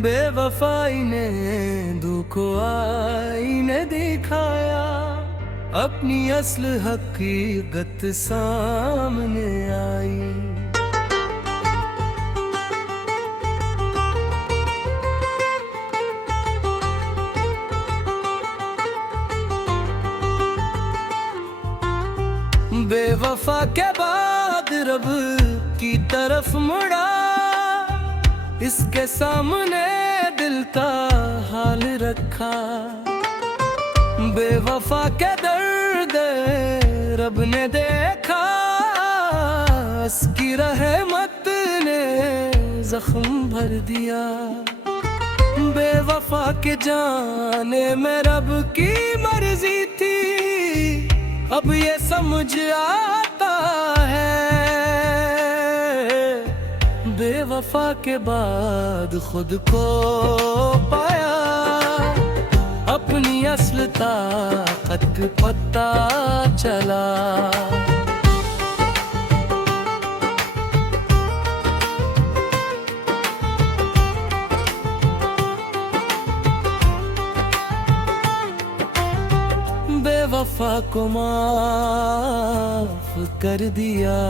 बेवफाई ने दुखो आईने दिखाया, अपनी असल हकीकत सामने आई। बेवफा के बाद रब की तरफ मुड़ा, इसके सामने दिल का हाल रखा। बेवफा के दर्द रब ने देखा, इसकी रहमत ने जख्म भर दिया। बेवफा के जाने में रब की मर्जी थी, अब ये समझ आता है। बेवफा के बाद खुद को पाया, अपनी असल ताकत पता चला। बेवफा को माफ कर दिया,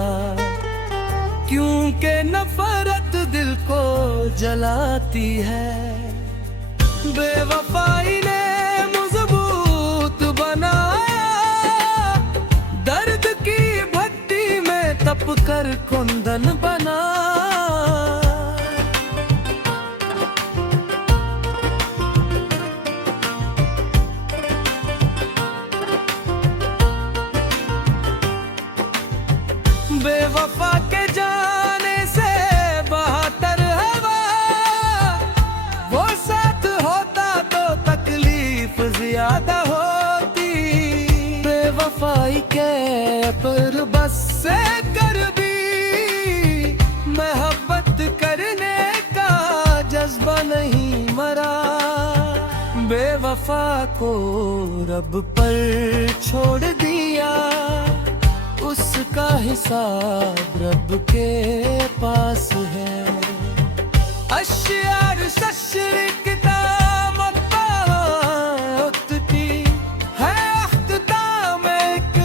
क्योंकि नफरत दिल को जलाती है। बेवफाई ने मजबूत बनाया, दर्द की भट्टी में तप कर कुंदन बना। बेवफा के जाने से बहतर हवा, वो साथ होता तो तकलीफ ज्यादा होती। बेवफाई के पर बस से कर भी मोहब्बत करने का जज्बा नहीं मरा। बेवफा को रब पर छोड़ दिया, उसका हिसाब रब के पास है। अश्यार शशरिकता मत्ती है, अख्ताम एक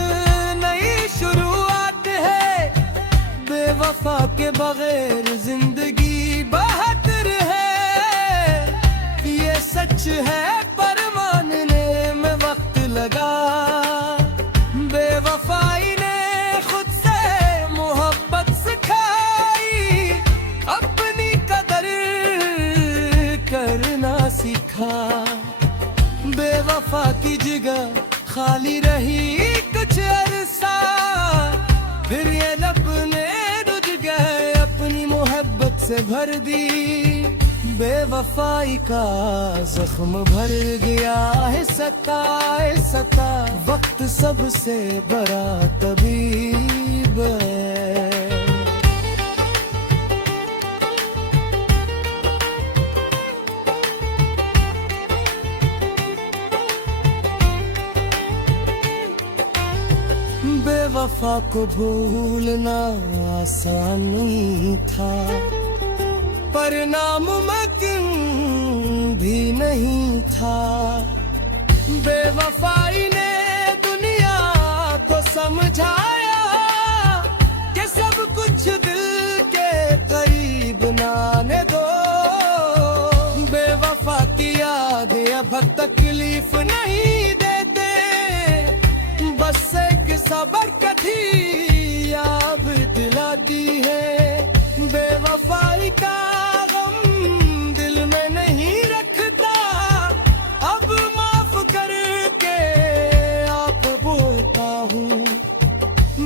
नई शुरुआत है। बेवफा के बगैर जिंदगी बहतर है, ये सच है पर मानने में वक्त लगा। बेवफाई करना सीखा। बेवफा की जगह खाली रही कुछ अरसा, फिर ये लब ने रुझ गए, अपनी मोहब्बत से भर दी। बेवफाई का जख्म भर गया है सता, वक्त सबसे बड़ा तबीब है। बेवफा को भूलना आसान नहीं था, पर नामुमकिन भी नहीं था। बेवफाई ने दुनिया को समझाया कि सब कुछ दिल के करीब नाने दो। बेवफा की यादें अब तकलीफ नहीं देते, बस एक सबर कथी याद दिला दी है। बेवफाई का गम दिल में नहीं रखता, अब माफ करके आप बोलता हूँ।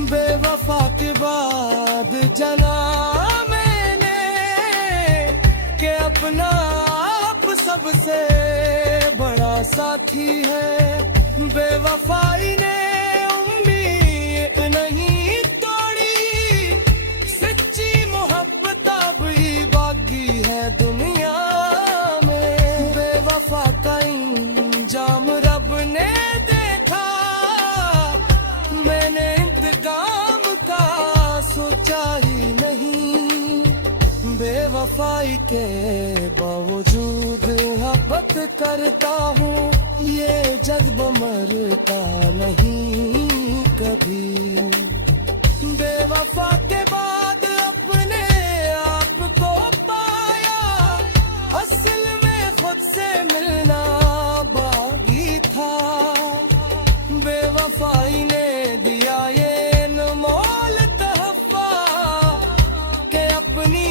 बेवफा के बाद जना मैंने कि अपना आप सबसे बड़ा साथी है। बेवफाई ने उम्मीद नहीं तोड़ी, सच्ची मोहब्बत अब ही बाकी बेवफाई के बावजूद मोहब्बत करता हूँ, ये जज्बा मरता नहीं कभी। बेवफा के बाद अपने आप को पाया, असल में खुद से मिलना बाकी था। बेवफाई ने दिया ये अनमोल तोहफा के अपनी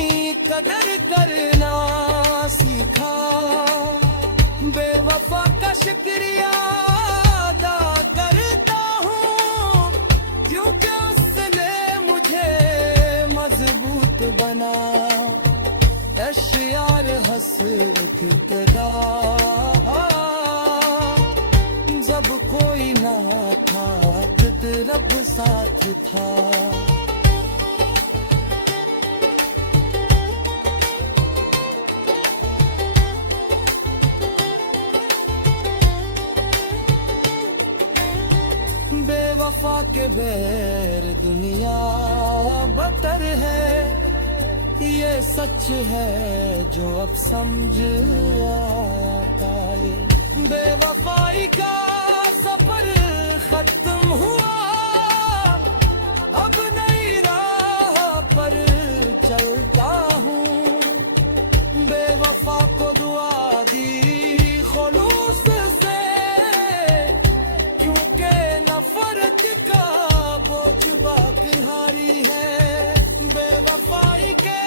कदर करना सीखा। बेवफा का शुक्रिया अदा करता हूँ, क्योंकि उसने मुझे मजबूत बना। यार हंस इब्तिदा जब कोई ना था, रब साथ था। बेवफा के बैर दुनिया बदतर है, ये सच है जो अब समझ आता है। बेवफाई का सफर खत्म हुआ, अब नई राह पर चलता हूँ। बेवफा को दुआ दी खुलूस से, क्योंकि नफरत का बोझ बाकी हारी है। बेवफाई के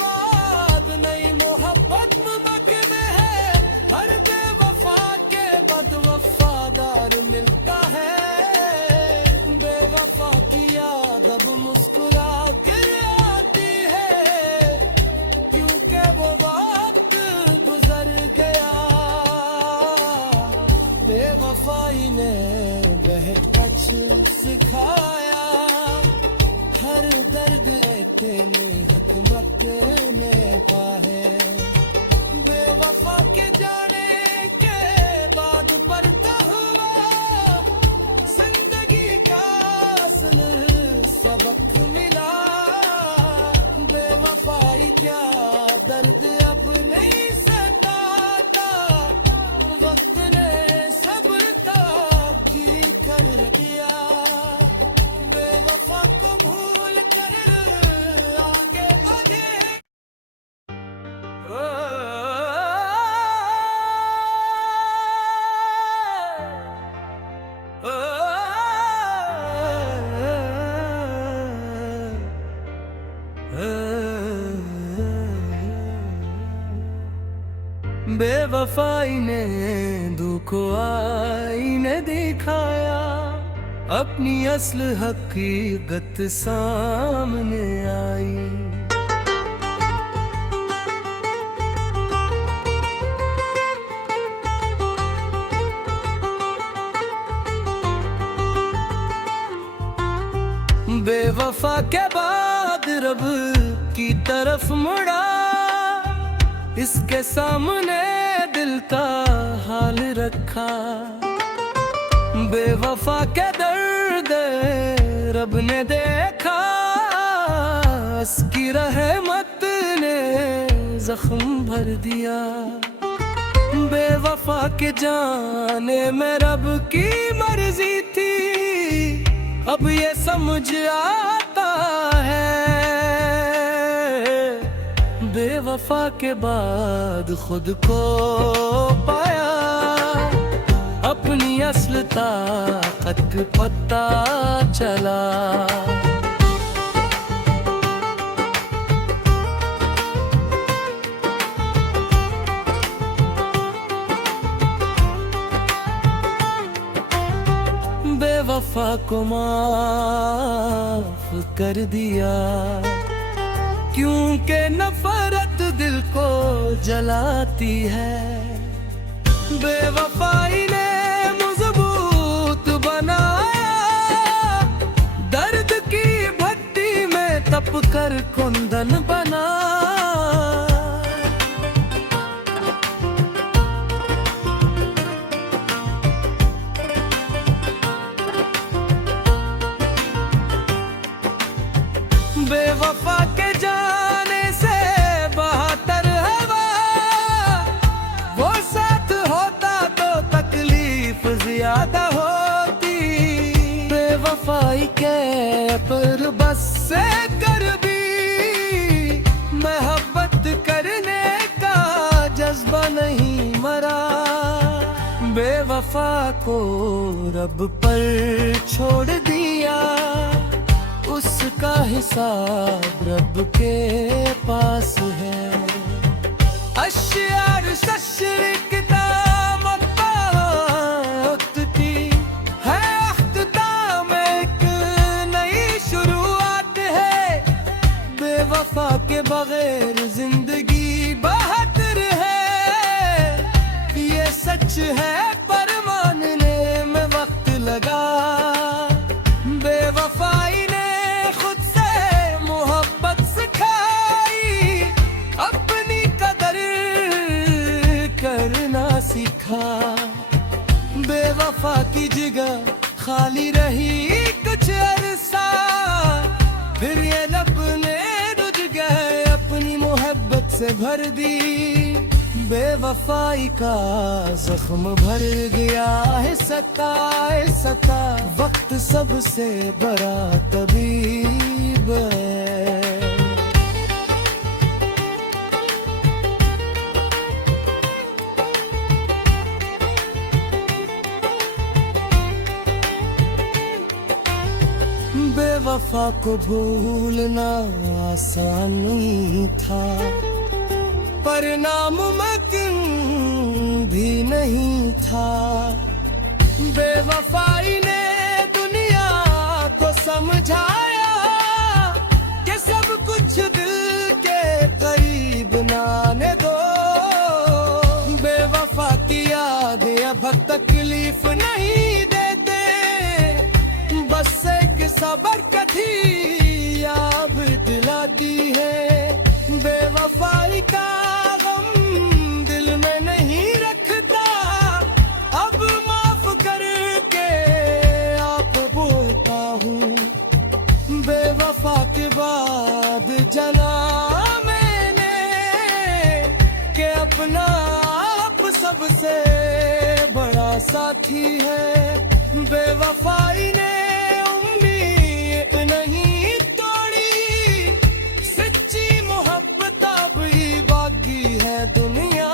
बाद नई मोहब्बत मुमक में है, हर बेवफा के बदवफादार मिलता है। बेवफा की याद अब मुस्कुरा गिर आती है, क्योंकि वो वक्त गुजर गया। बेवफाई ने बेहद सिखाया, हर दर्द इतनी हकमत में पाए। बेवफा के जाने के बाद पड़ता हुआ जिंदगी का असल सबक मिला। बेवफाई क्या दर्द अब नहीं सताता, वक्त ने सब्र की कर किया। बेवफा को भूल कर आगे आगे बेवफाई ने दुख आईने दिखाया, अपनी असल हकीकत सामने आई। बेवफा के बाद रब की तरफ मुड़ा, इसके सामने दिल का हाल रखा। बेवफा के दर्द रब ने देखा, इसकी रहमत ने जख्म भर दिया। बेवफा के जाने में रब की मर्जी थी, अब ये समझ आता है। बेवफा के बाद खुद को पाया, अपनी असल ताकत पता चला। बेवफा को माफ कर दिया, क्योंकि नफरत दिल को जलाती है। बेवफाई ने मजबूत बनाया, दर्द की भट्टी में तप कर कुंदन बना। बेवफा के जाने से बाहर पर बस से कर भी मोहब्बत करने का जज्बा नहीं मरा। बेवफा को रब पर छोड़ दिया, उसका हिसाब रब के पास है। अश्यार शशरिकता मक्ता है अख्ताम, एक नई शुरुआत है। बेवफा के बगैर जिंदगी बहतर है, ये सच है पर मानने में वक्त लगा। बेवफाई ने खुद से मोहब्बत सिखाई, अपनी कदर करना सीखा। बेवफा की जगह खाली रही कुछ अरसा, फिर ये लब ने रुझ गए, अपनी मोहब्बत से भर दी। बेवफाई का जख्म भर गया है सताए सता, वक्त सबसे बड़ा तबीब है। बेवफा को भूलना आसान नहीं था, पर नामुमकिन भी नहीं था। बेवफाई ने दुनिया को समझाया कि सब कुछ दिल के करीब न आने दो। बेवफा की यादें अब तकलीफ नहीं देते, बस एक सबर कथी याद दिलाती है। बेवफाई का गम दिल में नहीं रखता, अब माफ करके आप बोलता हूँ। बेवफा के बाद जना मैंने कि अपना आप सबसे बड़ा साथी है। बेवफाई ने उम्मीद नहीं तोड़ी, सच्ची मोहब्बत अब ही बाकी है दुनिया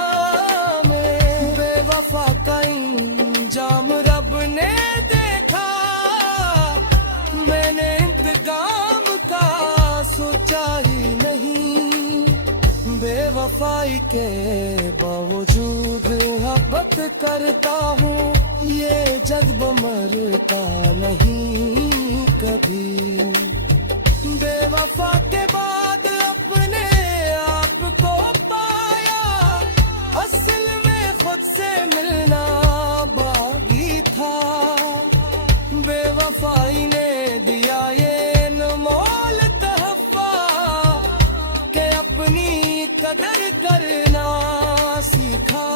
में। बेवफा का इंजाम रब ने देखा, मैंने इंतकाम का सोचा ही नहीं। बेवफाई के बावजूद मोहब्बत करता हूँ, ये जज्बा मरता नहीं कभी। बेवफा के बाद अपने आप को पाया, असल में खुद से मिलना बाकी था। बेवफाई ने दिया ये अनमोल तोहफा कि अपनी कदर करना सीखा।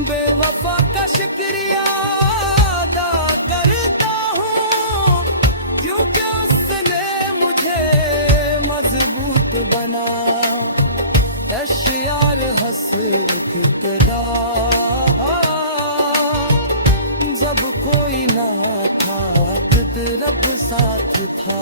बेवफा का शुक्रिया अदा करता हूँ, क्योंकि उसने मुझे मजबूत बना। अश्यार हंस इब्तिदा जब कोई ना था, रब साथ था।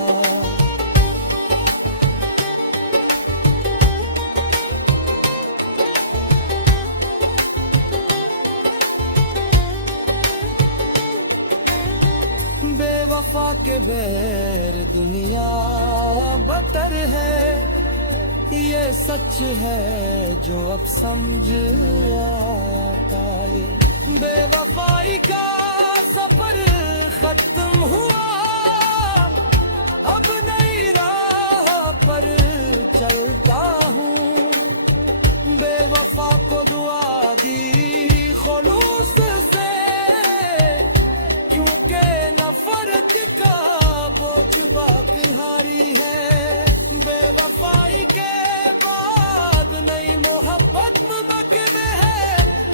बेवफा के बैर दुनिया बदतर है, ये सच है जो अब समझ आता है। बेवफाई का सफर खत्म हुआ, अब नई राह पर चलता हूँ। बेवफा को दुआ दी खुलूस से, क्योंकि नफरत का बोझ बाकी हारी है। बेवफाई के बाद नई मोहब्बत मुमकिन है,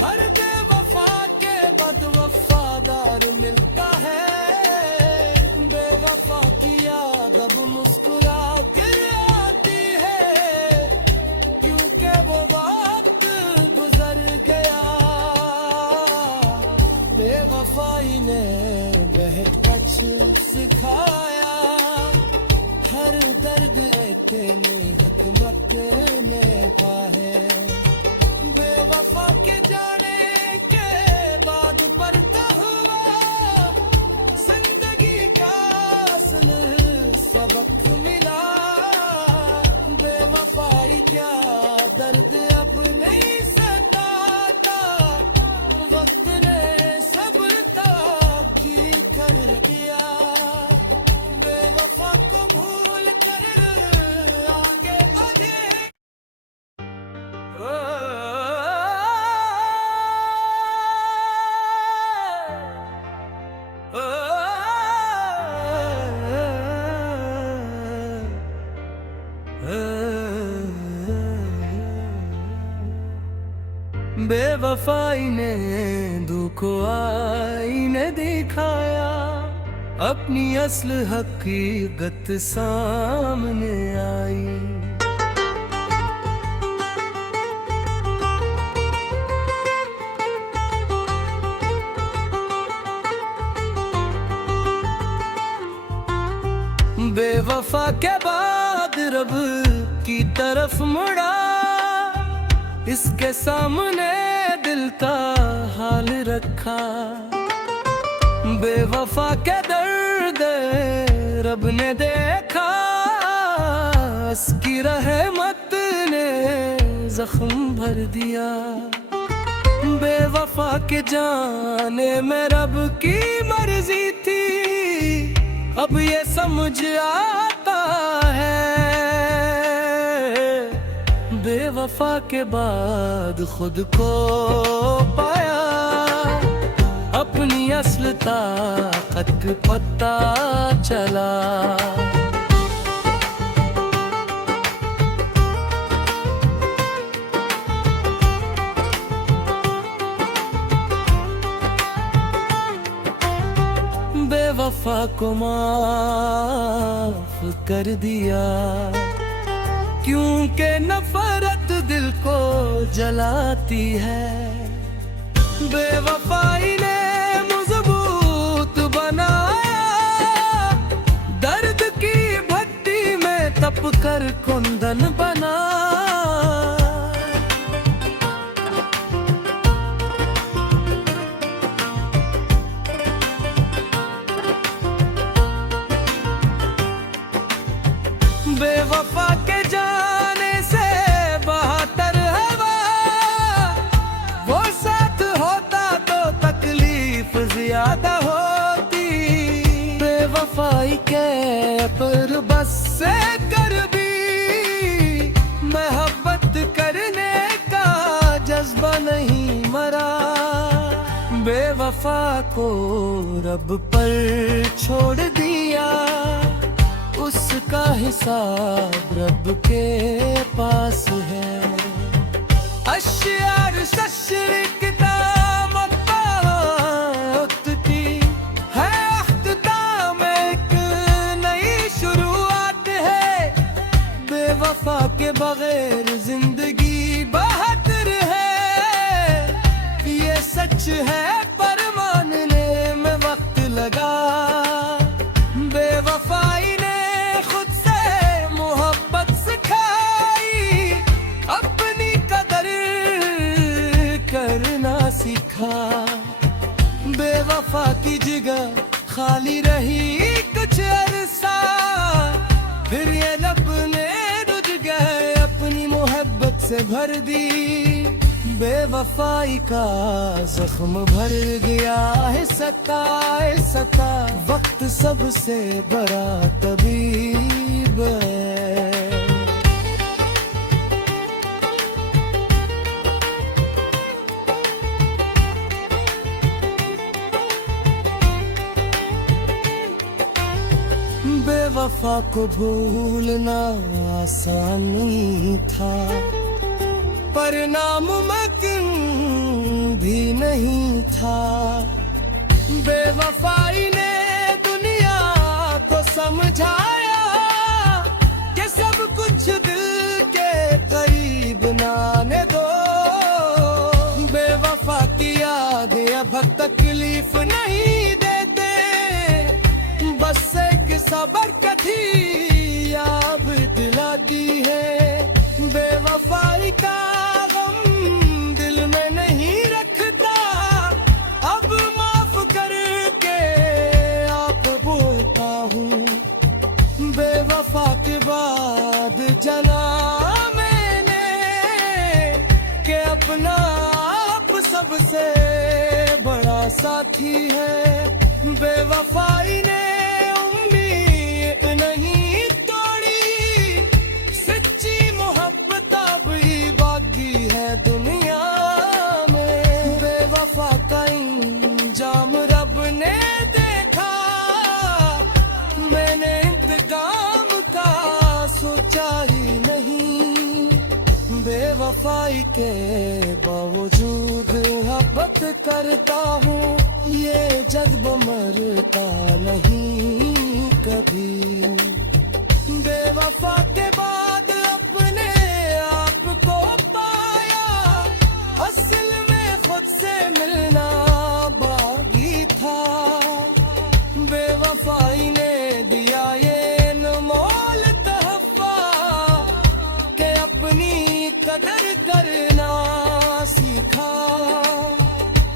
हर बेवफा के बाद वफादार मिलता है। बेवफा की याद अब मुस्कुरा कर आती है, क्योंकि वो वक्त गुजर गया। बेवफाई ने बहुत कुछ सिखाया, तेनी हकमत में पाहे। बेवफा के जाने के बाद पढ़ता हुआ जिंदगी का असल सबक मिला। बेवफाई क्या दर्द अब नहीं सताता, वक्त ने सब्र ताकी कर दिया। बेवफा को भूल कर आगे बढ़े। बेवफाई ने दुखो आईने दिखाया, अपनी असल हकीकत सामने आई। बेवफा के बाद रब की तरफ मुड़ा, इसके सामने दिल का हाल रखा। बेवफा के दर्द रब ने देखा, इसकी रहमत ने जख्म भर दिया। बेवफा के जाने में रब की मर्जी थी, अब ये समझ आता है। बेवफा के बाद खुद को पाया, अपनी असल ताकत पता चला। बेवफा को माफ कर दिया, क्योंकि नफरत दिल को जलाती है। बेवफाई ने मजबूत बनाया, दर्द की भट्टी में तप कर कुंदन बना। बेवफा के जाने से बहतर हवा, वो साथ होता तो तकलीफ ज्यादा होती। बेवफाई के पर बस से कर भी मोहब्बत करने का जज्बा नहीं मरा। बेवफा को रब पर छोड़ दिया, उसका हिसाब रब के पास है। अश्यार शश्रिकता मत्ताउत्ती है, अख्ताम एक नई शुरुआत है। बेवफा के बगैर जिंदगी बहतर है, ये सच है पर मानने में वक्त लगा। बेवफाई करना सीखा। बेवफा की जगह खाली रही कुछ अरसा, फिर ये लब ने रुझ गए, अपनी मोहब्बत से भर दी। बेवफाई का जख्म भर गया है सता, वक्त सबसे बड़ा तबीब है। बेवफा को भूलना आसान नहीं था, पर नामुमकिन भी नहीं था। बेवफाई ने दुनिया को समझाया कि सब कुछ दिल के करीब नाने दो। बेवफा की यादें अब तकलीफ नहीं देते, बस एक सबर कथी याद दिला दी। लगती है। बेवफाई का गम दिल में नहीं रखता, अब माफ करके आप बोलता हूँ। बेवफा के बाद जना मैंने कि अपना आप सबसे बड़ा साथी है। बेवफाई ने उम्मीद नहीं तोड़ी, सच्ची मोहब्बत अब ही बाकी है दुनिया में। बेवफा का इंजाम रब ने देखा, मैंने इंतकाम का सोचा ही नहीं। बेवफाई के बावजूद मोहब्बत करता हूँ, ये जज्बा मरता नहीं कभी। बेवफा के बाद अपने आप को पाया, असल में खुद से मिलना बाकी था। बेवफाई ने दिया ये अनमोल तोहफा कि अपनी कदर करना सीखा।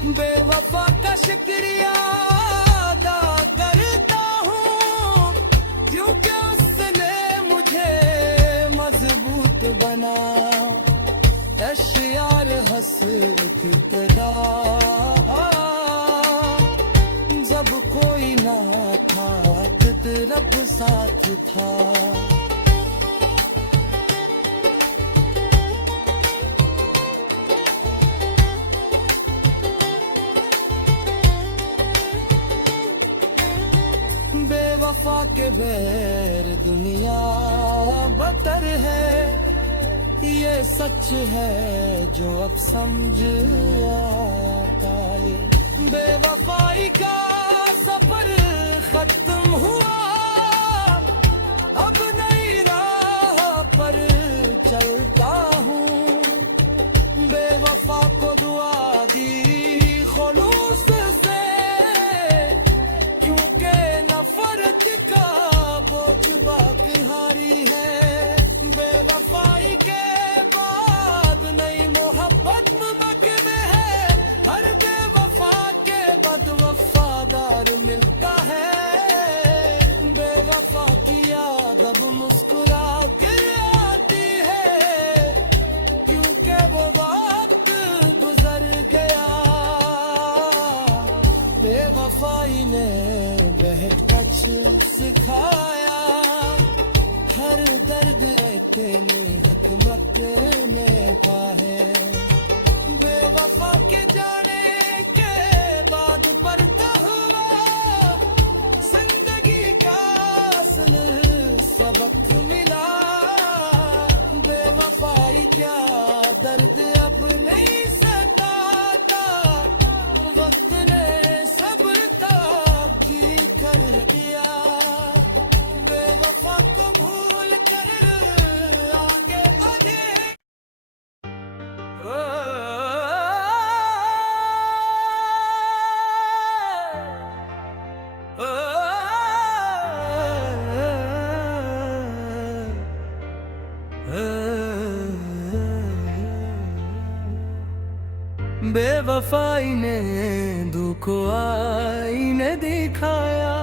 बेवफा का शुक्रिया अदा करता हूँ, क्योंकि उसने मुझे मजबूत बना। अश्यार हंस इब्तिदा जब कोई ना था, रब साथ था। बेवफा के बैर दुनिया बदतर है, ये सच है जो अब समझ आता है। बेवफाई का सफर खत्म हुआ, अब नई राह पर चलता हूँ। बेवफा को दुआ दी खुलूस से, क्योंकि नफरत का बोझ बाकी हारी है। बेवफाई के बाद नई मोहब्बत मुमक में है, हर बेवफा के बदवफादार मिलता है। बेवफा की याद अब मुस्कुरा कर आती है, क्योंकि वो वक्त गुजर गया। बेवफाई ने बेहद कुछ सिखाया, हर दर्द तेरी हिकमत ने पा है। बेवफा के जाने के बाद पड़ता हुआ जिंदगी का असल सबक मिला। बेवफाई क्या दर्द अब नहीं सताता, वक्त ने सब्र की कर दिया। बेवफा को भूल कर आगे आगे बेवफाई ने दुख आईने दिखाया,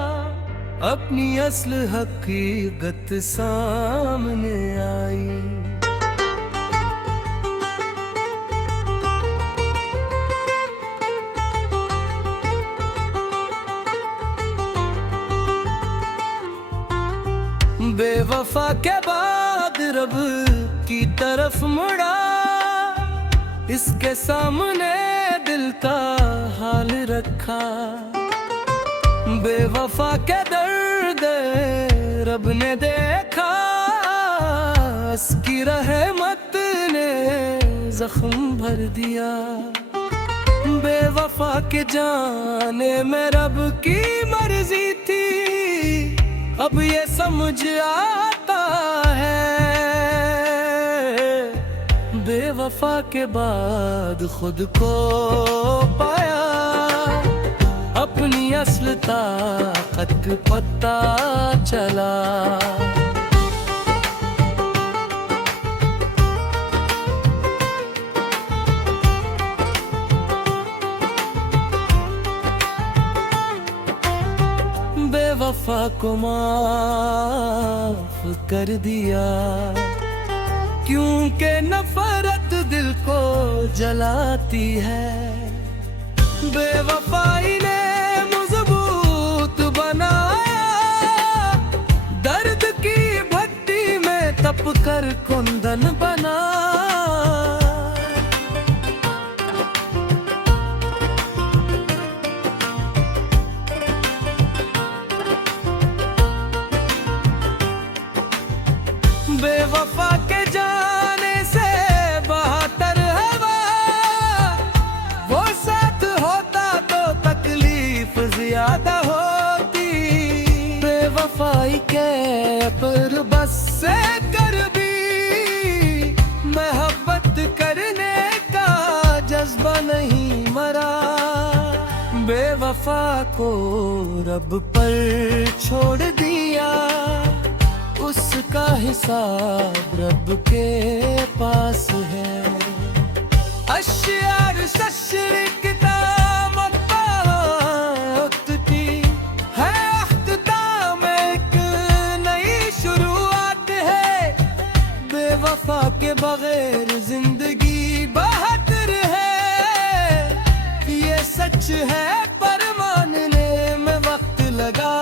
अपनी असल हकीकत सामने आई। बेवफा के बाद रब की तरफ मुड़ा, इसके सामने दिल का हाल रखा। बेवफा के दर्द रब ने देखा, इसकी रहमत ने जख्म भर दिया। बेवफा के जाने में रब की मर्जी थी, अब ये समझ आता है। बेवफा के बाद खुद को पाया, अपनी असल ताकत पता चला। बेवफा को माफ कर दिया, क्योंकि नफरत दिल को जलाती है। बेवफाई ने मजबूत बनाया, दर्द की भट्टी में तप कर कुंदन बना। बेवफा के जाने से बहतर हवा, वो साथ होता तो तकलीफ ज्यादा होती। बेवफाई के पर बस से कर भी मोहब्बत करने का जज्बा नहीं मरा। बेवफा को रब पर छोड़ दिया, उसका हिसाब रब के पास है। अश्यार शशरिकता मक्ता है अख्ताम, एक नई शुरुआत है। बेवफा के बगैर जिंदगी बहतर है, ये सच है पर मानने में वक्त लगा।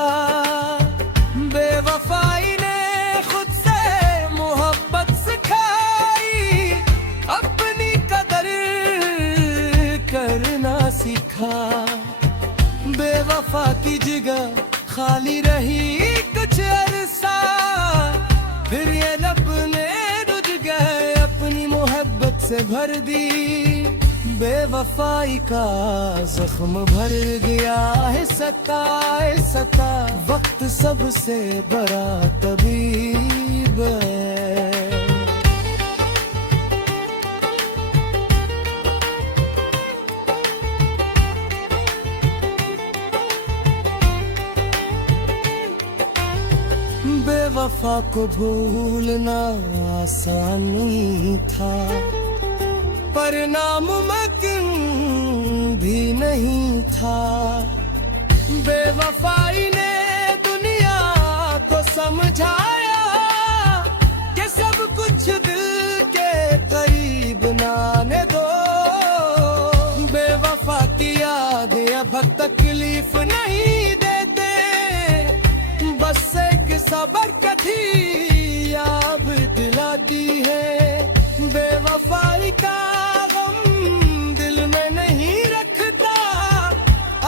बेवफाई करना सीखा। बेवफा की जगह खाली रही कुछ अरसा, फिर ये लब ने रुझ गए अपनी मोहब्बत से भर दी। बेवफाई का जख्म भर गया है सता, वक्त सबसे बड़ा तबीब है। बेवफा को भूलना आसान नहीं था, पर नामुमकिन भी नहीं था। बेवफाई ने दुनिया को समझाया कि सब कुछ दिल के करीब नाने दो। बेवफा की यादें अब तकलीफ नहीं देते, बस एक सबर कथी याद दिलाती है। बेवफाई का गम दिल में नहीं रखता,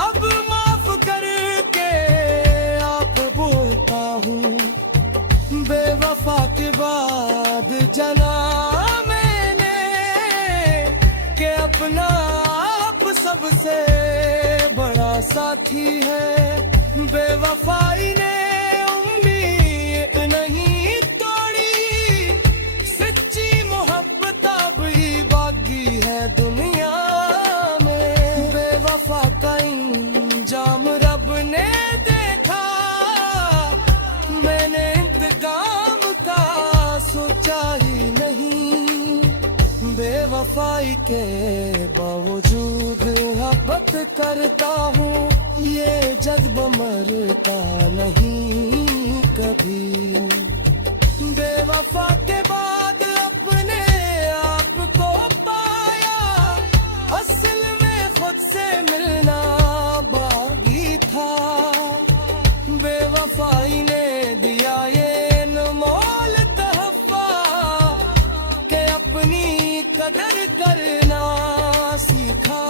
अब माफ करके आप बोलता हूँ। बेवफा के बाद जना मैंने कि अपना आप सबसे बड़ा साथी है। बेवफाई ने नहीं तोड़ी, सच्ची मोहब्बत अब ही बाकी है दुनिया में। बेवफा का इंजाम रब ने देखा, मैंने इंतकाम का सोचा ही नहीं। बेवफाई के बावजूद मोहब्बत करता हूँ, ये जज्बा मरता नहीं कभी। बेवफा के बाद अपने आप को पाया, असल में खुद से मिलना बागी था। बेवफाई ने दिया ये अनमोल तोहफा कि अपनी कदर करना सीखा।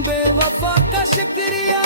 बेवफा का शुक्रिया